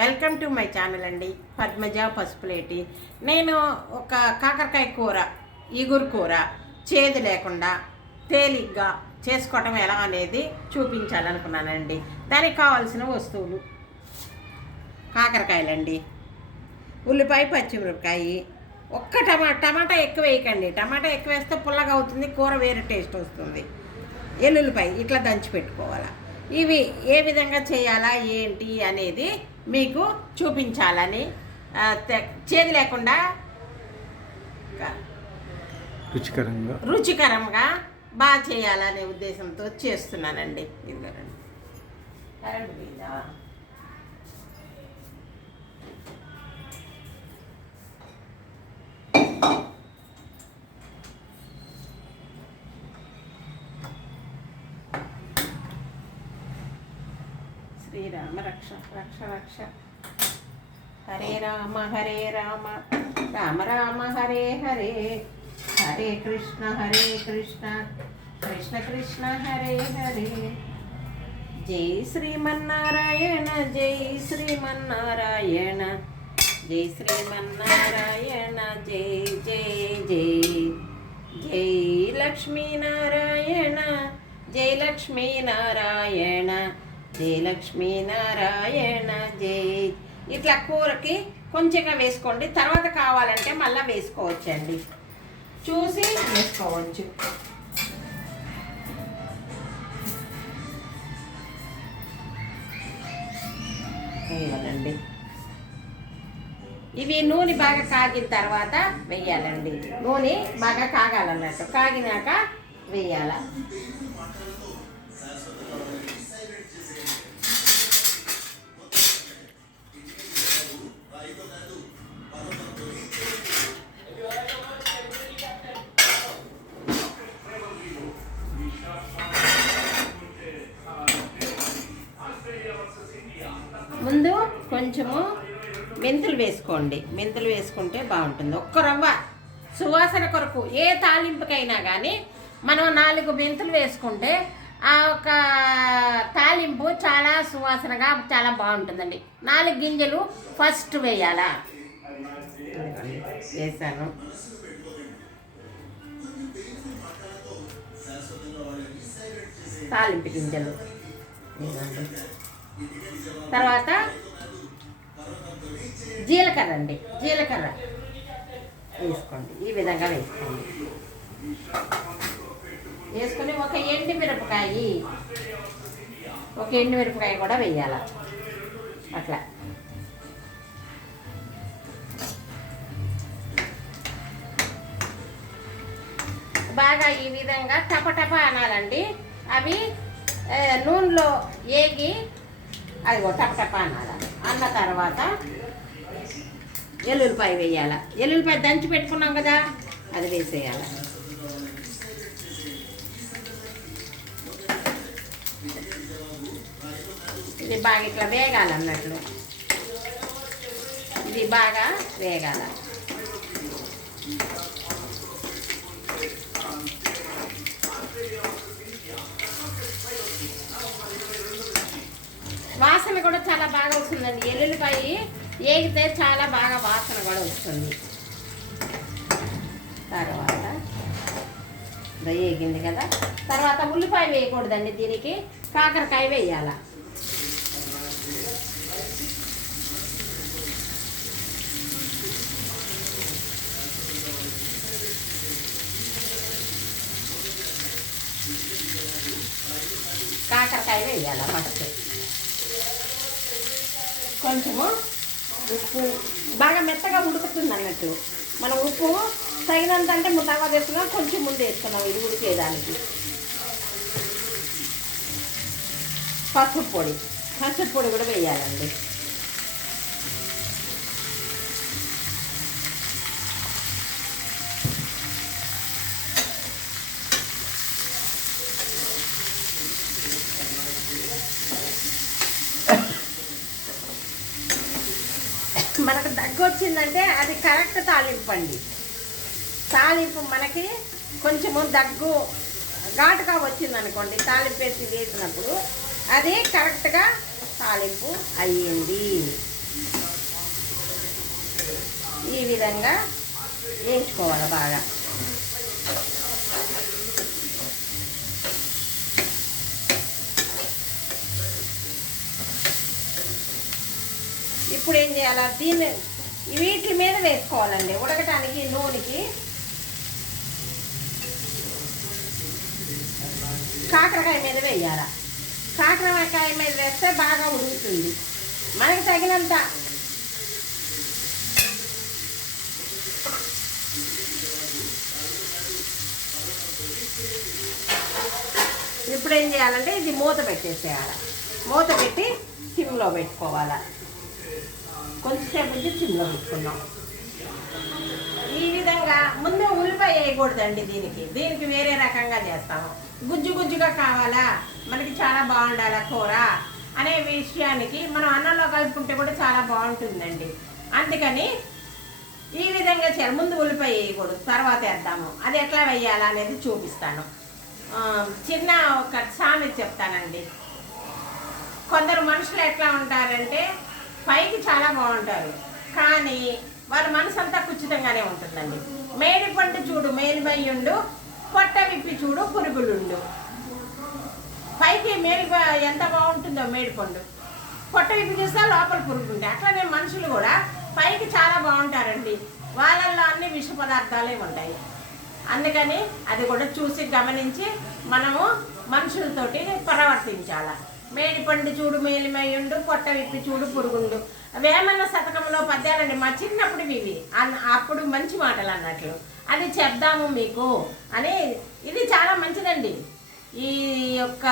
Welcome to my channel అండి పద్మజ పసుపులేటి. నేను ఒక కాకరకాయ కూర ఈగురు కూర చేదు లేకుండా తేలిగ్గా చేసుకోవటం ఎలా అనేది చూపించాలనుకున్నానండి. దానికి కావాల్సిన వస్తువులు కాకరకాయలండి. ఉల్లిపాయ పచ్చిమిరపకాయ ఒక్క టమా టమాటా ఎక్కువ వేయకండి. టమాటా ఎక్కువ వేస్తే పుల్లగా అవుతుంది కూర వేరే టేస్ట్ వస్తుంది. ఎల్లుల్లిపాయ ఇట్లా దంచి పెట్టుకోవాలి. ఇవి ఏ విధంగా చేయాలా ఏంటి అనేది మీకు చూపించాలని చేదు లేకుండా రుచికరంగా. రుచికరంగా బాగా చేయాలనే ఉద్దేశంతో చేస్తున్నానండి. ఇదిగోనండి కరెంట్ పోయిందా శ్రీరామ రక్ష రక్ష రక్ష. హరే రామ హరే రామ. రామ రామ హరే హరే. హరే కృష్ణ హరే కృష్ణ. కృష్ణ కృష్ణ హరే హరే. జై శ్రీమన్నారాయణ జై శ్రీమన్నారాయణ. జై శ్రీమన్నారాయణ జై జై జై. జై లక్ష్మీనారాయణ జై లక్ష్మీనారాయణ. జయ లక్ష్మీనారాయణ జై. ఇట్లా కూరకి కొంచెంగా వేసుకోండి. తర్వాత కావాలంటే మళ్ళీ వేసుకోవచ్చండి. చూసి వేసుకోవచ్చు. వేయాలండి. ఇవి నూనె బాగా కాగిన తర్వాత వేయాలండి. నూనె బాగా కాగాలన్నట్టు. కాగినాక వేయాల. ముందు కొంచెము మెంతులు వేసుకోండి. మెంతులు వేసుకుంటే బాగుంటుంది. ఒక్క రవ్వ సువాసన కొరకు ఏ తాలింపుకైనా కానీ మనం నాలుగు మెంతులు వేసుకుంటే ఆ ఒక తాలింపు చాలా సువాసనగా చాలా బాగుంటుందండి. నాలుగు గింజలు ఫస్ట్ వేయాలా? వేసాను. తాలింపు గింజలు. తర్వాత జీలకర్ర అండి. జీలకర్ర వేసుకోండి. ఈ విధంగా వేసుకోండి. వేసుకొని ఒక ఎండు మిరపకాయ. ఒక ఎండు మిరపకాయ కూడా వేయాల. అట్లా. బాగా ఈ విధంగా టపటప అనాలండి. అవి నూనెలో ఏగి అదిగో టపటప అనాలి. అన్న తర్వాత ఎల్లుల్లిపాయ వేయాలి. ఎల్లుల్లిపాయ దంచి పెట్టుకున్నాం కదా అది వేసేయాలి. ఇది బాగా ఇట్లా వేగాలి అన్నట్లు. ఇది బాగా వేగాల. వాసన కూడా చాలా బాగా వస్తుందండి. ఎల్లుల్లిపాయ ఏగితే చాలా బాగా వాసన కూడా వస్తుంది. తర్వాత ఏగింది కదా. తర్వాత ఉల్లిపాయ వేయకూడదండి దీనికి. కాకరకాయ వేయాలా. కాకరకాయ వేయాలి ఫస్ట్ కొంచెము ఉప్పు. బాగా మెత్తగా ఉడుకుతుంది అన్నట్టు. మనం ఉప్పు తగినంత అంటే ముందు తర్వాత వేసుకున్నాం కొంచెం ముందు వేసుకున్నాం ఇది ఉడికేదానికి. పసుపు పొడి. పసుపు పొడి కూడా వేయాలండి. మనకు దగ్గు వచ్చిందంటే అది కరెక్ట్ తాలింపు అండి. తాలింపు మనకి కొంచెము దగ్గు ఘాటుగా వచ్చిందనుకోండి తాలింపు వేసి వేసినప్పుడు అది కరెక్ట్గా తాలింపు అయ్యింది. ఈ విధంగా వేయించుకోవాలి బాగా. ఇప్పుడు ఏం చేయాలి? దీన్ని వీటి మీద వేసుకోవాలండి. ఉడకటానికి నూనెకి. కాకరకాయ మీద వేయాల? కాకరకాయ మీద వేస్తే బాగా ఉడుకుతుంది. మనకు తగినంత ఇప్పుడు ఏం చేయాలంటే ఇది మూత పెట్టేసేయాలి. మూత పెట్టి సిమ్లో పెట్టుకోవాలి. కొంచెంసేపు ఉంచి సిమ్లో పెట్టుకున్నాం ఈ విధంగా ముందు ఉల్లిపాయ వేయకూడదండి దీనికి. దీనికి వేరే రకంగా చేస్తాము గుజ్జు గుజ్జుగా కావాలా? మనకి చాలా బాగుండాలా కూర? అనే విషయానికి మనం అన్నంలో కలుపుకుంటే కూడా చాలా బాగుంటుందండి. అందుకని ఈ విధంగా చేయాలి. ముందు ఉల్లిపాయ వేయకూడదు. తర్వాత వేద్దాము. అది ఎట్లా వేయాలా అనేది చూపిస్తాను. చిన్న ఒక సామెత చెప్తానండి. కొందరు మనుషులు ఎట్లా ఉంటారంటే పైకి చాలా బాగుంటారు. కానీ వాళ్ళ మనసు అంతా కుచితంగానే ఉంటుందండి. మేడి పండు చూడు ఉండు పొట్ట విప్పి చూడు పురుగులుండు పైకి మేలు ఎంత బాగుంటుందో మేడి పండు. పొట్ట విప్పి చూస్తే లోపల పురుగు ఉంటాయి. అట్లానే మనుషులు కూడా పైకి చాలా బాగుంటారండి. వాళ్ళల్లో అన్ని విష పదార్థాలే ఉంటాయి. అందుకని అది కూడా చూసి గమనించి మనము మనుషులతోటి ప్రవర్తించాల. మేడి పండు చూడు మేలిమయ్యుండు పొట్ట విప్పి చూడు పురుగుండు. వేమన్న శతకంలో పద్యాలండి మా చిన్నప్పుడు ఇవి అప్పుడు మంచి మాటలు అన్నట్లు. అది చెప్దాము మీకు. అని ఇది చాలా మంచిదండి. ఈ యొక్క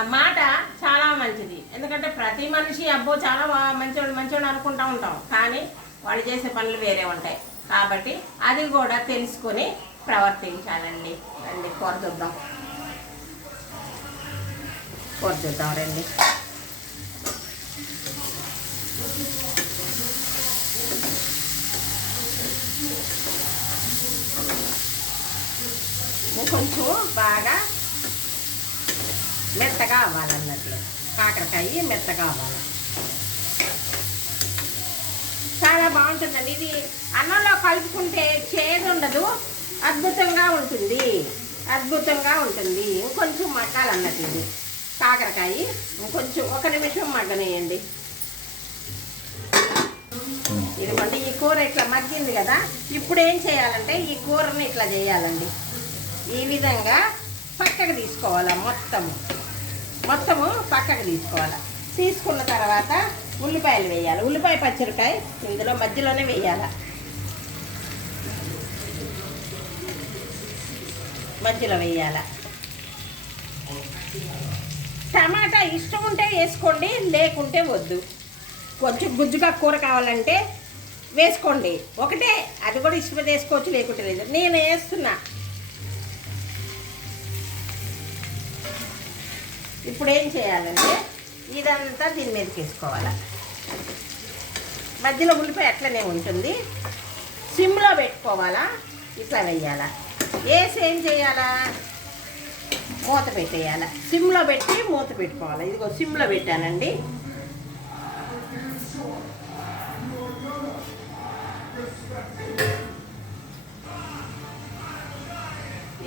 మాట చాలా మంచిది. ఎందుకంటే ప్రతి మనిషి అబ్బో చాలా మంచివాడు మంచోడు మంచోడు ఉంటాం. కానీ వాళ్ళు చేసే పనులు వేరే ఉంటాయి. కాబట్టి అది కూడా తెలుసుకొని ప్రవర్తించాలండి. అండి కూర చూద్దాం రండి కొంచెం బాగా మెత్తగా అవ్వాలన్నట్లు. కాకరకాయ మెత్తగా అవ్వాలి. చాలా బాగుంటుందండి. ఇది అన్నంలో కలుపుకుంటే చేదు ఉండదు అద్భుతంగా ఉంటుంది. అద్భుతంగా ఉంటుంది. ఇంకొంచెం మగ్గాలన్నట్టు ఇది. కాకరకాయ. ఇంకొంచెం ఒక నిమిషం మగ్గనేయండి. ఇదిగోండి ఈ కూర ఇట్లా మగ్గింది కదా ఇప్పుడు ఏం చేయాలంటే ఈ కూరని ఇట్లా చేయాలండి. ఈ విధంగా పక్కకు తీసుకోవాలి మొత్తము. మొత్తము పక్కకు తీసుకోవాలి. తీసుకున్న తర్వాత ఉల్లిపాయలు వేయాలి. ఉల్లిపాయ పచ్చిమిరకాయ ఇందులో మధ్యలోనే వేయాలి. మధ్యలో వేయాల. టమాటా ఇష్టం ఉంటే వేసుకోండి లేకుంటే వద్దు. కొంచెం గుజ్జుగా కూర కావాలంటే వేసుకోండి. ఒకటే అది కూడా ఇష్టపడి వేసుకోవచ్చు లేకుంటే లేదు. నేను వేస్తున్నా. ఇప్పుడు ఏం చేయాలంటే ఇదంతా దీని మీదకి వేసుకోవాలి. మధ్యలో ఉల్లిపాయ అట్లనే ఉంటుంది. సిమ్లో పెట్టుకోవాలా? ఇట్లా వేయాలా? వేసి ఏం చేయాలా? మూత పెట్టేయాలి. సిమ్లో పెట్టి మూత పెట్టుకోవాలి. ఇదిగో సిమ్లో పెట్టానండి.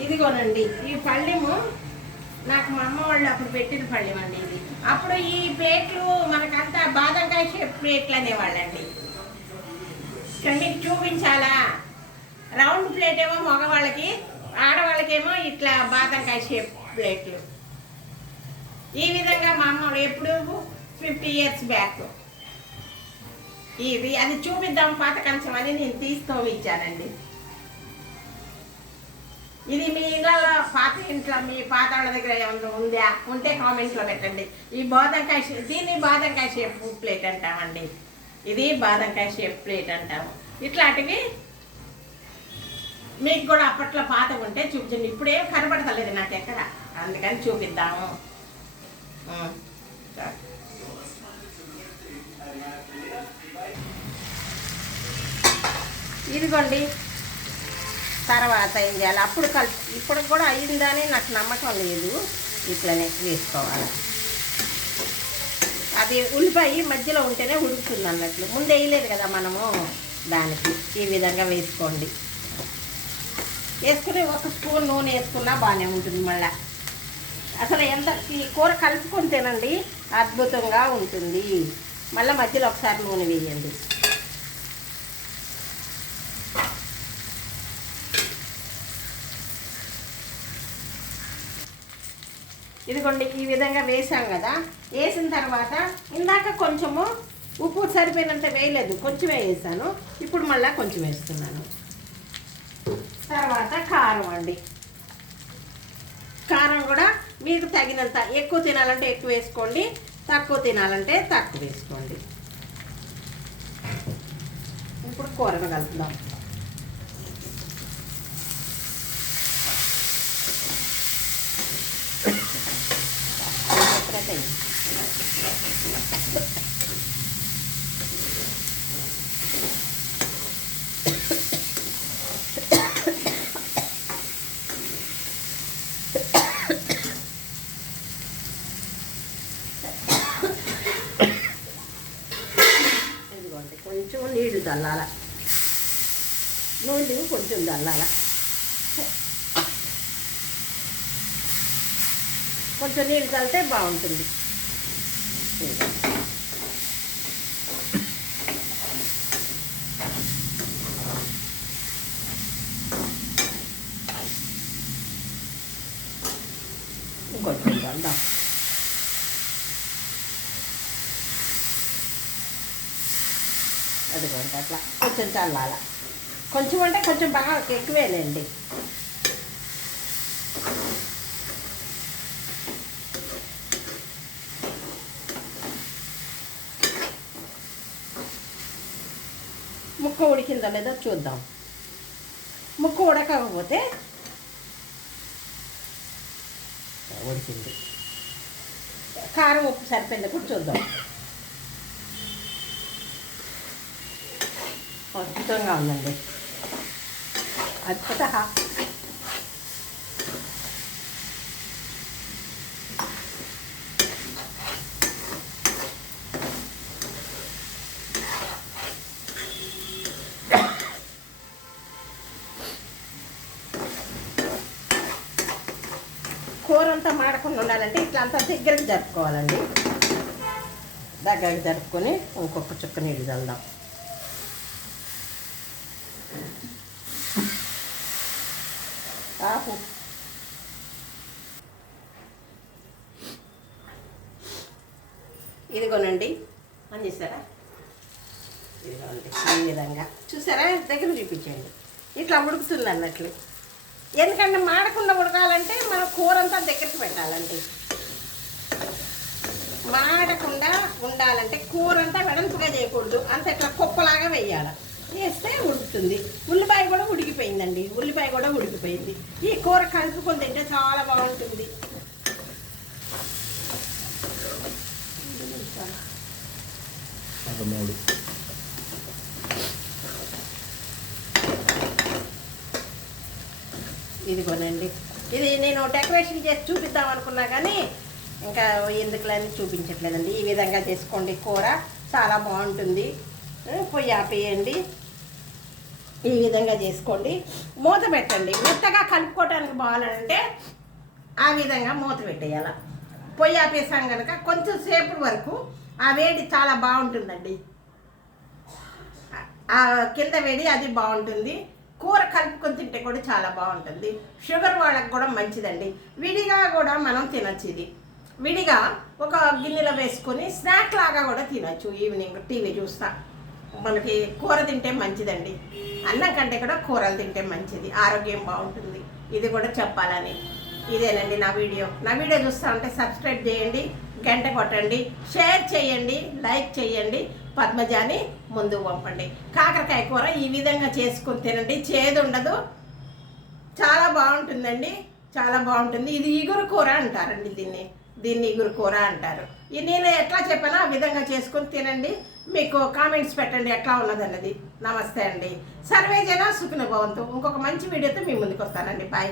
ఇదిగోనండి ఈ పళ్ళెము నాకు మా అమ్మ వాళ్ళు అప్పుడు పెట్టిన పళ్ళెం అండి ఇది. అప్పుడు ఈ ప్లేట్లు మనకంతా బాదంకాయ షేప్ ప్లేట్లు అనేవాళ్ళండి. ఇక్కడ మీకు చూపించాలా? రౌండ్ ప్లేట్ ఏమో మగవాళ్ళకి ఆడవాళ్ళకేమో ఇట్లా బాదంకాయ షేప్. ప్లేట్లు ఈ విధంగా మా అమ్మ ఎప్పుడు ఫిఫ్టీ ఇయర్స్ బ్యాక్. ఇది అది చూపిద్దాం పాత కంచం అని నేను తీస్తూ ఇచ్చానండి. ఇది మీ ఇళ్ళలో పాత ఇంట్లో మీ పాత వాళ్ళ దగ్గర ఏమన్నా ఉందా? ఉంటే కామెంట్లో పెట్టండి. ఈ బాదంకాయ షేప్ దీన్ని బాదంకాయ షేప్ ప్లేట్ అంటామండి. ఇది బాదంకాయ షేప్ ప్లేట్ అంటాము. ఇట్లాంటివి మీకు కూడా అప్పట్లో పాత ఉంటే చూపించండి. ఇప్పుడేం కనబడతలేదు నాకు ఎక్కడ అందుకని చూపిద్దాము. ఇదిగోండి. తర్వాత ఏం చేయాలి? అప్పుడు కలిపి ఇప్పుడు కూడా అయిందని నాకు నమ్మకం లేదు. ఇట్లనే వేసుకోవాలి. అది ఉల్లిపాయ మధ్యలో ఉంటేనే ఉడుకుతుంది అన్నట్లు. ముందు వేయలేదు కదా మనము దానికి. ఈ విధంగా వేసుకోండి. వేసుకుని ఒక స్పూన్ నూనె వేసుకున్నా బాగానే ఉంటుంది మళ్ళీ. అసలు ఎంత ఈ కూర కలుపుకొని తినండి అద్భుతంగా ఉంటుంది. మళ్ళీ మధ్యలో ఒకసారి నూనె వేయండి. ఇదిగోండి ఈ విధంగా వేసాం కదా. వేసిన తర్వాత ఇందాక కొంచెము ఉప్పు సరిపోయినంత వేయలేదు కొంచెమే వేసాను. ఇప్పుడు మళ్ళీ కొంచెం వేస్తున్నాను. తర్వాత కారం అండి. కారం కూడా మీకు తగినంత ఎక్కువ తినాలంటే ఎక్కువ వేసుకోండి తక్కువ తినాలంటే తక్కువ వేసుకోండి. ఇప్పుడు కూరను కలుపుదాం. ఇదిగోండి కొంచెం నీళ్ళు చల్లాల నూనె కొంచెం చల్లాల కొంచెం నీళ్ళు చల్లితే బాగుంటుంది ఇంకొంచెం చల్దాం అదిగోండి అట్లా. కొంచెం చల్లాల. కొంచెం అంటే కొంచెం బాగా ఎక్కువేనండి ముక్క ఉడికిందో లేదో చూద్దాం. ముక్క ఉడకకపోతే ఉడికింది. కారం ఉప్పు సరిపోయింది కూడా చూద్దాం. అద్భుతంగా ఉందండి అద్భుత కూర అంతా మాడకుండా ఉండాలంటే ఇట్లా అంతా దగ్గరికి జరుపుకోవాలండి. దగ్గరికి జరుపుకొని ఇంకొక చుక్క నీళ్ళు చల్దాం ఆపు ఇదిగోనండి. అందిస్తారా ఇదిగోండి ఈ విధంగా. చూసారా? దగ్గర చూపించండి. ఇట్లా ఉడుకుతుంది అన్నట్లు. ఎందుకంటే మాడకుండా ఉడకాలంటే మనం కూర అంతా దగ్గరికి పెట్టాలండి. మాడకుండా ఉండాలంటే కూర అంతా వెడల్పుగా చేయకూడదు. అంత ఇట్లా కుప్పలాగా వేయాలి. వేస్తే ఉడుకుతుంది. ఉల్లిపాయ కూడా ఉడికిపోయిందండి. ఉల్లిపాయ కూడా ఉడికిపోయింది. ఈ కూర కలుపుకొని తింటే చాలా బాగుంటుంది. ఇదిగోనండి. ఇది నేను డెకరేషన్ చేసి చూపిద్దాం అనుకున్నా కానీ ఇంకా ఎందుకులని చూపించట్లేదండి. ఈ విధంగా చేసుకోండి కూర. చాలా బాగుంటుంది. పొయ్యి ఆపేయండి. ఈ విధంగా చేసుకోండి. మూత పెట్టండి. మెత్తగా కలుపుకోవడానికి బాగాలంటే ఆ విధంగా మూత పెట్టేయాల. పొయ్యి ఆపేసాం కనుక కొంచెం సేపు వరకు ఆ వేడి చాలా బాగుంటుందండి. ఆ కింద వేడి అది బాగుంటుంది. కూర కలుపుకొని తింటే కూడా చాలా బాగుంటుంది. షుగర్ వాళ్ళకి కూడా మంచిదండి. విడిగా కూడా మనం తినచ్చు ఇది విడిగా ఒక గిన్నెలో వేసుకొని స్నాక్ లాగా కూడా తినచ్చు. ఈవినింగ్ టీవీ చూస్తా. మనకి కూర తింటే మంచిదండి. అన్నం కంటే కూడా కూరలు తింటే మంచిది ఆరోగ్యం బాగుంటుంది. ఇది కూడా చెప్పాలని. ఇదేనండి నా వీడియో. నా వీడియో చూస్తా ఉంటే సబ్స్క్రైబ్ చేయండి గంట కొట్టండి షేర్ చేయండి లైక్ చేయండి పద్మజాని ముందుకు పంపండి. కాకరకాయ కూర ఈ విధంగా చేసుకుని తినండి. చేదు ఉండదు. చాలా బాగుంటుందండి. చాలా బాగుంటుంది. ఇది ఇగురు కూర అంటారండి దీన్ని. దీన్ని ఇగురు కూర అంటారు. ఇది నేను ఎట్లా చెప్పానో ఆ విధంగా చేసుకొని తినండి. మీకు కామెంట్స్ పెట్టండి ఎట్లా ఉన్నదన్నది నమస్తే అండి. సర్వే జన సుఖిన భవంతు. ఇంకొక మంచి వీడియోతో మీ ముందుకు వస్తానండి బాయ్